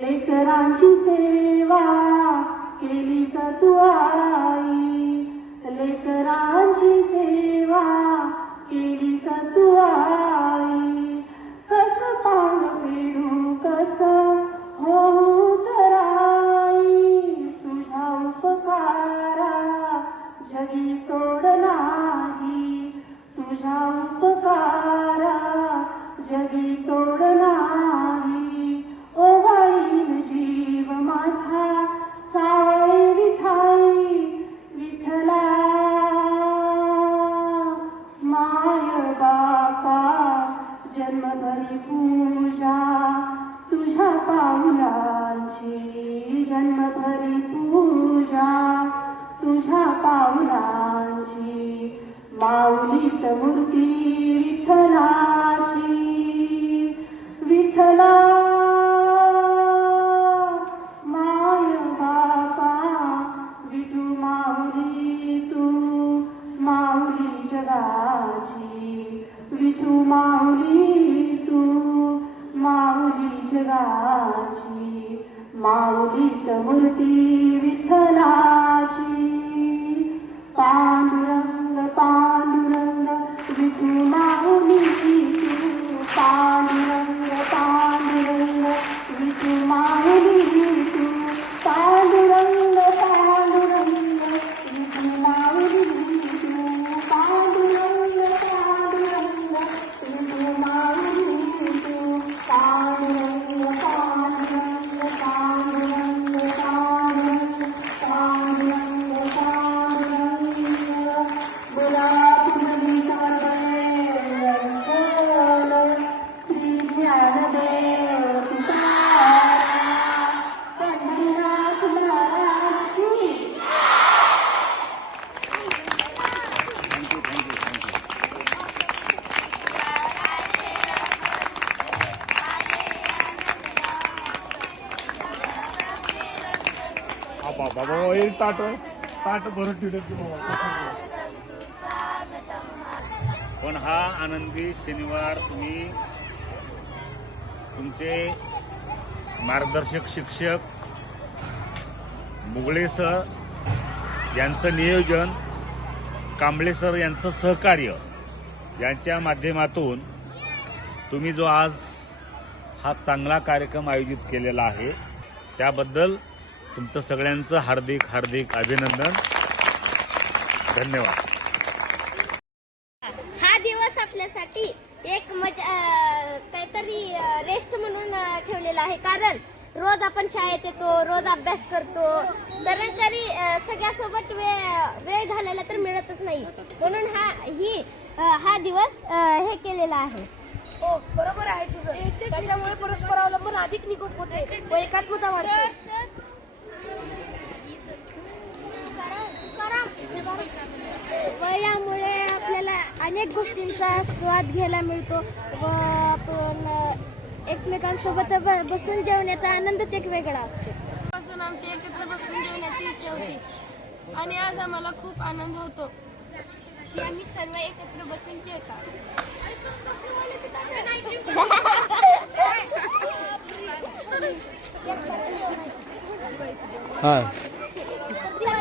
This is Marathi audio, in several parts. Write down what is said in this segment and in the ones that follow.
लेकरांची सेवा केली तू लेकरांची सेवा केली तू आई कस पान पिढू कस पाहुलांची जन्मभरी पूजा. तुझ्या पाहुलांची माऊली मूर्ती विठला Mom ताट ताट भरत पण हा आनंदी शनिवार तुम्ही तुमचे मार्गदर्शक शिक्षक मुगळे सर यांचं नियोजन कांबळे सर यांचं सहकार्य यांच्या माध्यमातून तुम्ही जो आज हा चांगला कार्यक्रम आयोजित केलेला आहे त्याबद्दल तुमचं सगळ्यांचं हार्दिक हार्दिक अभिनंदन. धन्यवाद. हा दिवस आपल्यासाठी एक काहीतरी रेस्ट म्हणून ठेवलेला आहे. कारण रोज आपण शाळेत येतो रोज अभ्यास करतो. तरी सगळ्यासोबत वेळ वेळ घालायला तर मिळतच नाही. म्हणून हा ही हा दिवस हे केलेला आहे. हो बरोबर आहे तुझं. त्याच्यामुळे परस्परावलंबन अधिक निघून होते एकात्मता वाढते. व यामुळे आपल्याला अनेक गोष्टींचा स्वाद घ्यायला मिळतो व आपण एकमेकांसोबत ब- बसून जेवण्याचा आनंदच एक वेगळा असतो. पासून आमची एकत्र बसून जेवण्याची इच्छा होती आणि आज आम्हाला खूप आनंद होतो की आम्ही सर्व एकत्र बसून जेवतात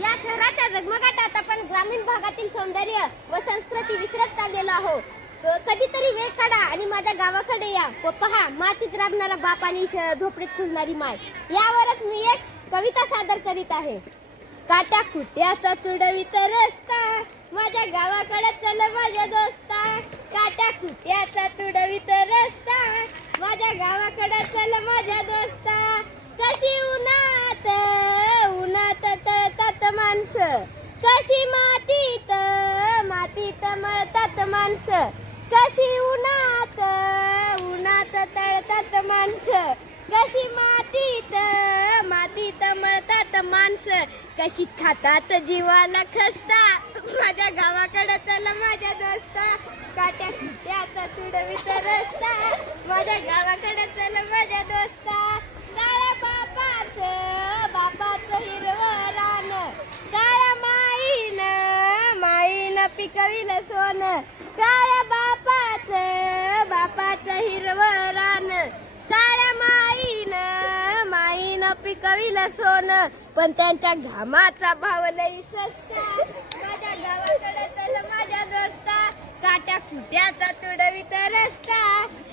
या शहराच्या जगमगाटात आपण ग्रामीण भागातील सौंदर्य व संस्कृती विसरत चाललेलो आहोत कधीतरी वेळ काढा आणि माझ्या गावाकडे या व पहा मातीत राबणारा बाप आणि श- झोपडीत कुजणारी माय. यावरच मी एक कविता सादर करीत आहे. काट्या कुट्याचा तुडवीत रस्ता? माझ्या गावाकडे चल माझ्या दोस्ता. काट्या कुट्याचा तुडवीत रस्ता? माझ्या गावाकडे चल माझ्या दोस्ता. माणसं. कशी मातीत मातीत मळतात माणसं. कशी उन्हात उन्हात तळतात माणसं. कशी मातीत मातीत मळतात माणसं. कशी खातात जीवाला खसता. माझ्या गावाकडे चला माझ्या दोस्ता. काट्या कुट्याचा तुडवीचा रस्ता. माझ्या गावाकडे चला माझ्या दोस्ता. पिकविलं सोनं काळ्या बापाचं बापाचं हिरव रान. काळ्या माईनं माईन पिकविलं सोनं पण त्यांच्या घामाचा भाव लई सस्ता माझ्या गावाकडे चल माझ्या दोस्ता. काट्या कुट्याचा तुडवीत रस्ता.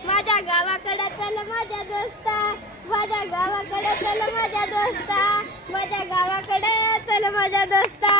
माझ्या गावाकडे चल माझ्या दोस्ता. माझ्या गावाकडे चल माझ्या दोस्ता. माझ्या गावाकडे चल माझ्या दोस्ता.